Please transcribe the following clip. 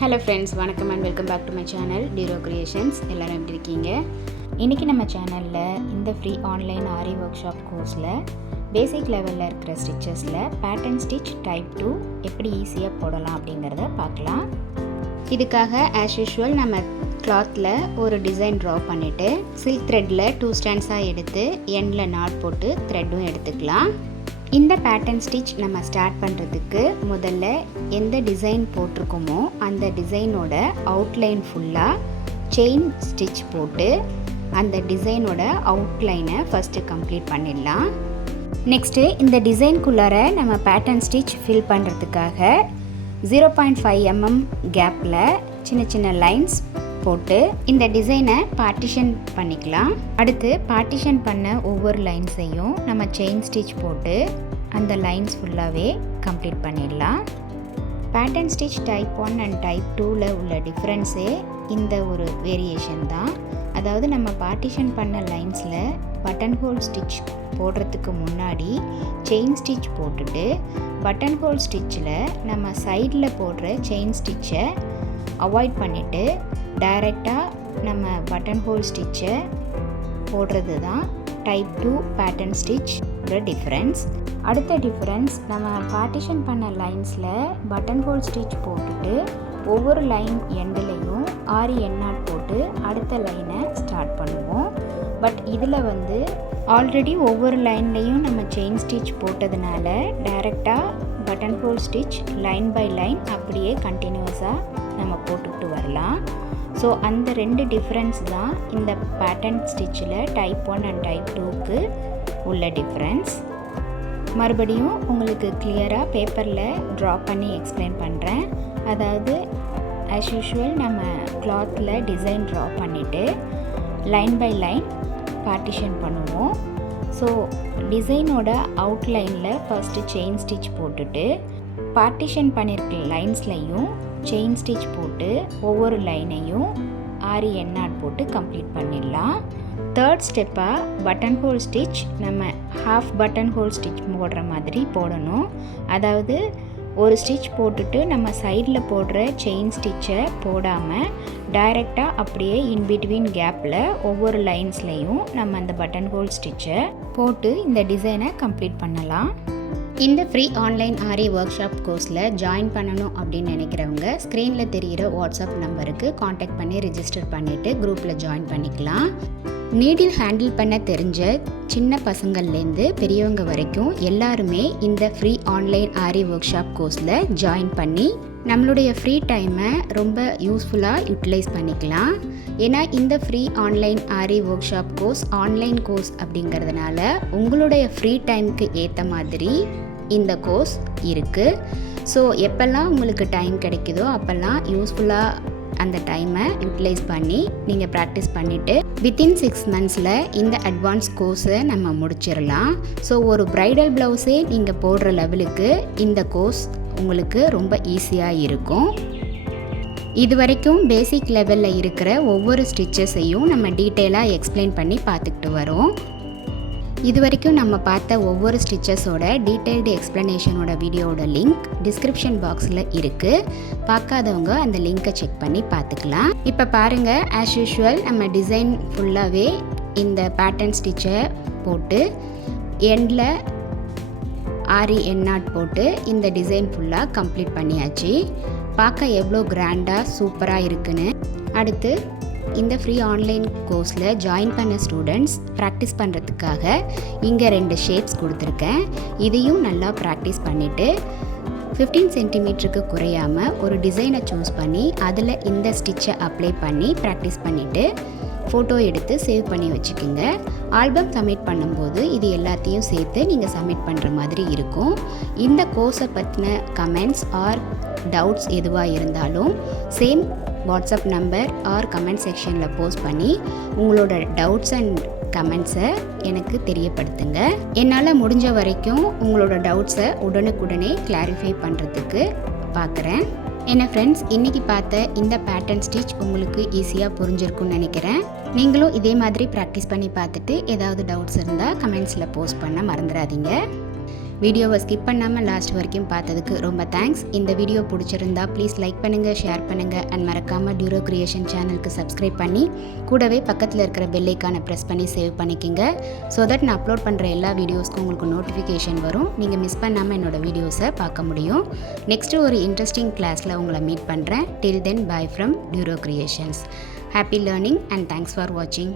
Hello friends, வணக்கம் and welcome back to my channel Dro Creations. எல்லோரும் எப்படி இருக்கீங்க? இன்றைக்கி நம்ம சேனலில் இந்த free online aari workshop கோர்ஸில் பேசிக் லெவலில் இருக்கிற ஸ்டிச்சஸில் பேட்டர்ன் ஸ்டிச் டைப் 2 எப்படி ஈஸியாக போடலாம் அப்படிங்கிறத பார்க்கலாம். இதுக்காக ஆஸ் யூஷுவல் நம்ம கிளாத்தில் ஒரு டிசைன் ட்ரா பண்ணிவிட்டு சில்க் த்ரெட்டில் 2 ஸ்டாண்ட்ஸாக எடுத்து எண்டில் நாட் போட்டு த்ரெட்டும் எடுத்துக்கலாம். இந்த பேட்டர்ன் ஸ்டிச் நம்ம ஸ்டார்ட் பண்ணுறதுக்கு முதல்ல எந்த டிசைன் போட்டிருக்கோமோ அந்த டிசைனோட அவுட்லைன் ஃபுல்லாக செயின் ஸ்டிச் போட்டு அந்த டிசைனோட அவுட்லைனை ஃபஸ்ட்டு கம்ப்ளீட் பண்ணிடலாம். நெக்ஸ்ட்டு இந்த டிசைனுக்குள்ளார நம்ம பேட்டர்ன் ஸ்டிச் ஃபில் பண்ணுறதுக்காக 0.5 mm கேப்பில் சின்ன சின்ன லைன்ஸ் போட்டு இந்த டிசைனை பார்ட்டிஷன் பண்ணிக்கலாம். அடுத்து பார்ட்டிஷன் பண்ண ஒவ்வொரு லைன்ஸையும் நம்ம செயின் ஸ்டிச் போட்டு அந்த லைன்ஸ் ஃபுல்லாகவே கம்ப்ளீட் பண்ணிடலாம். Pattern stitch type 1 and type 2ல் உள்ள டிஃப்ரென்ஸே இந்த ஒரு வேரியேஷன் தான். அதாவது நம்ம பார்ட்டிஷன் பண்ண லைன்ஸில் பட்டன் ஹோல் ஸ்டிச் போடுறதுக்கு முன்னாடி செயின் ஸ்டிச் போட்டுட்டு பட்டன் ஹோல் ஸ்டிச்சில் நம்ம சைடில் போடுற செயின் ஸ்டிச்சை அவாய்ட் பண்ணிவிட்டு டைரெக்டாக நம்ம பட்டன் ஹோல் ஸ்டிச்சை போடுறது தான் டைப் 2 பேட்டர்ன் ஸ்டிச்சோட டிஃப்ரென்ஸ். அடுத்த டிஃப்ரென்ஸ், நம்ம பார்ட்டிஷன் பண்ண லைன்ஸில் பட்டன் ஹோல் ஸ்டிச் போட்டுட்டு ஒவ்வொரு லைன் எண்டுலேயும் ஆரி எண்ணாட் போட்டு அடுத்த லைனை ஸ்டார்ட் பண்ணுவோம். பட் இதில் ஆல்ரெடி ஒவ்வொரு லைன்லேயும் நம்ம செயின் ஸ்டிச் போட்டதுனால டைரெக்டாக button hole stitch line by line அப்படியே கண்டினியூஸாக நம்ம போட்டுக்கிட்டு வரலாம். ஸோ அந்த 2 டிஃப்ரென்ஸ் தான் இந்த பேட்டர்ன் ஸ்டிச்சில் டைப் 1 அண்ட் டைப் 2க்கு உள்ள டிஃப்ரென்ஸ். மறுபடியும் உங்களுக்கு கிளியராக பேப்பரில் ட்ரா பண்ணி எக்ஸ்பிளைன் பண்ணுறேன். அதாவது ஆஸ் யூஷுவல் நம்ம கிளாத்தில் டிசைன் ட்ரா பண்ணிவிட்டு லைன் பை லைன் பார்ட்டிஷன் பண்ணுவோம். ஸோ டிசைனோட அவுட்லைனில் ஃபஸ்ட்டு செயின் ஸ்டிச் போட்டுட்டு பார்ட்டிஷன் பண்ணியிருக்க லைன்ஸ்லையும் செயின் ஸ்டிச் போட்டு ஒவ்வொரு லைனையும் ஆரி எண்ணாட் போட்டு கம்ப்ளீட் பண்ணிடலாம். தேர்ட் ஸ்டெப்பாக பட்டன் ஹோல் ஸ்டிச் நம்ம ஹாஃப் பட்டன் ஹோல் ஸ்டிச் போடுற மாதிரி போடணும். அதாவது ஒரு ஸ்டிச் போட்டுட்டு நம்ம சைடில் போடுற செயின் ஸ்டிச்சை போடாமல் டைரெக்டாக அப்படியே இன்பிட்வீன் கேப்பில் ஒவ்வொரு லைன்ஸ்லையும் நம்ம அந்த பட்டன் ஹோல் ஸ்டிச்சை போட்டு இந்த டிசைனை கம்ப்ளீட் பண்ணலாம். இந்த free online aari workshop கோர்ஸில் ஜாயின் பண்ணணும் அப்படின்னு நினைக்கிறவங்க ஸ்க்ரீனில் தெரிகிற வாட்ஸ்அப் நம்பருக்கு காண்டாக்ட் பண்ணி ரிஜிஸ்டர் பண்ணிவிட்டு குரூப்பில் ஜாயின் பண்ணிக்கலாம். நீடில் ஹேண்டில் பண்ண தெரிஞ்ச சின்ன பசங்கள்லேருந்து பெரியவங்க வரைக்கும் எல்லாருமே இந்த free online aari workshop கோர்ஸில் ஜாயின் பண்ணி நம்மளுடைய ஃப்ரீ டைமை ரொம்ப யூஸ்ஃபுல்லாக யூட்டிலைஸ் பண்ணிக்கலாம். ஏன்னா இந்த free online aari workshop course online course அப்படிங்கிறதுனால உங்களுடைய ஃப்ரீ டைமுக்கு ஏற்ற மாதிரி இந்த கோர்ஸ் இருக்குது. ஸோ எப்போல்லாம் உங்களுக்கு டைம் கிடைக்குதோ அப்போல்லாம் யூஸ்ஃபுல்லாக அந்த டைமை யூட்டிலைஸ் பண்ணி நீங்கள் ப்ராக்டிஸ் பண்ணிவிட்டு வித்தின் 6 monthஸில் இந்த அட்வான்ஸ் கோர்ஸை நம்ம முடிச்சிடலாம். ஸோ ஒரு ப்ரைடல் ப்ளவுஸே நீங்கள் போடுற லெவலுக்கு இந்த கோர்ஸ் உங்களுக்கு ரொம்ப ஈஸியாக இருக்கும். இது வரைக்கும் பேசிக் லெவலில் இருக்கிற ஒவ்வொரு ஸ்டிச்சஸையும் நம்ம டீட்டெயிலாக எக்ஸ்பிளைன் பண்ணி பார்த்துக்கிட்டு வரோம். இது வரைக்கும் நம்ம பார்த்த ஒவ்வொரு ஸ்டிச்சஸோட டீட்டெயில்டு எக்ஸ்ப்ளனேஷனோட வீடியோட லிங்க் டிஸ்கிரிப்ஷன் பாக்ஸில் இருக்குது. பார்க்காதவங்க அந்த லிங்க்கை செக் பண்ணி பார்த்துக்கலாம். இப்போ பாருங்கள், ஆஸ் யூஷுவல் நம்ம டிசைன் ஃபுல்லாகவே இந்த பேட்டர்ன் ஸ்டிச்சை போட்டு எண்டில் ஆரி எண்ணாட் போட்டு இந்த டிசைன் ஃபுல்லாக கம்ப்ளீட் பண்ணியாச்சு. பார்க்க எவ்வளோ கிராண்டாக சூப்பராக இருக்குன்னு. அடுத்து இந்த ஃப்ரீ ஆன்லைன் கோர்ஸில் ஜாயின் பண்ண ஸ்டூடெண்ட்ஸ் ப்ராக்டிஸ் பண்ணுறதுக்காக இங்கே 2 ஷேப்ஸ் கொடுத்துருக்கேன். இதையும் நல்லா ப்ராக்டிஸ் பண்ணிவிட்டு 15 சென்டிமீட்டருக்கு குறையாமல் ஒரு டிசைனை சூஸ் பண்ணி அதில் இந்த ஸ்டிச்சை அப்ளை பண்ணி ப்ராக்டிஸ் பண்ணிவிட்டு ஃபோட்டோ எடுத்து சேவ் பண்ணி வச்சுக்கோங்க. ஆல்பம் சப்மிட் பண்ணும்போது இது எல்லாத்தையும் சேர்த்து நீங்கள் சப்மிட் பண்ணுற மாதிரி இருக்கும். இந்த கோர்ஸை பற்றின கமெண்ட்ஸ் ஆர் டவுட்ஸ் எதுவாக இருந்தாலும் same WhatsApp number or comment செக்ஷனில் போஸ்ட் பண்ணி உங்களோட டவுட்ஸ் அண்ட் கமெண்ட்ஸை எனக்கு தெரியப்படுத்துங்க. என்னால் முடிஞ்ச வரைக்கும் உங்களோட டவுட்ஸை உடனுக்குடனே கிளாரிஃபை பண்ணுறதுக்கு பார்க்குறேன். என்ன ஃப்ரெண்ட்ஸ், இன்றைக்கி பார்த்த இந்த பேட்டர்ன் ஸ்டிச் உங்களுக்கு ஈஸியாக புரிஞ்சிருக்குன்னு நினைக்கிறேன். நீங்களும் இதே மாதிரி ப்ராக்டிஸ் பண்ணி பார்த்துட்டு ஏதாவது டவுட்ஸ் இருந்தால் கமெண்ட்ஸில் போஸ்ட் பண்ண மறந்துடாதீங்க. வீடியோவை ஸ்கிப் பண்ணாமல் லாஸ்ட் வரைக்கும் பார்த்ததுக்கு ரொம்ப தேங்க்ஸ். இந்த வீடியோ பிடிச்சிருந்தா ப்ளீஸ் லைக் பண்ணுங்கள், ஷேர் பண்ணுங்கள் அண்ட் மறக்காமல் டியூரோ கிரியேஷன் சேனலுக்கு சப்ஸ்கிரைப் பண்ணி கூடவே பக்கத்தில் இருக்கிற பெல் ஐக்கானை ப்ரெஸ் பண்ணி சேவ் பண்ணிக்கோங்க. ஸோ தட் நான் அப்லோட் பண்ணுற எல்லா வீடியோஸ்க்கும் உங்களுக்கு நோட்டிஃபிகேஷன் வரும். நீங்கள் மிஸ் பண்ணாமல் என்னோடய வீடியோஸை பார்க்க முடியும். நெக்ஸ்ட்டு ஒரு இன்ட்ரெஸ்டிங் கிளாஸில் உங்களை மீட் பண்ணுறேன். Till then bye from Duro Creations. Happy learning and thanks for வாட்சிங்.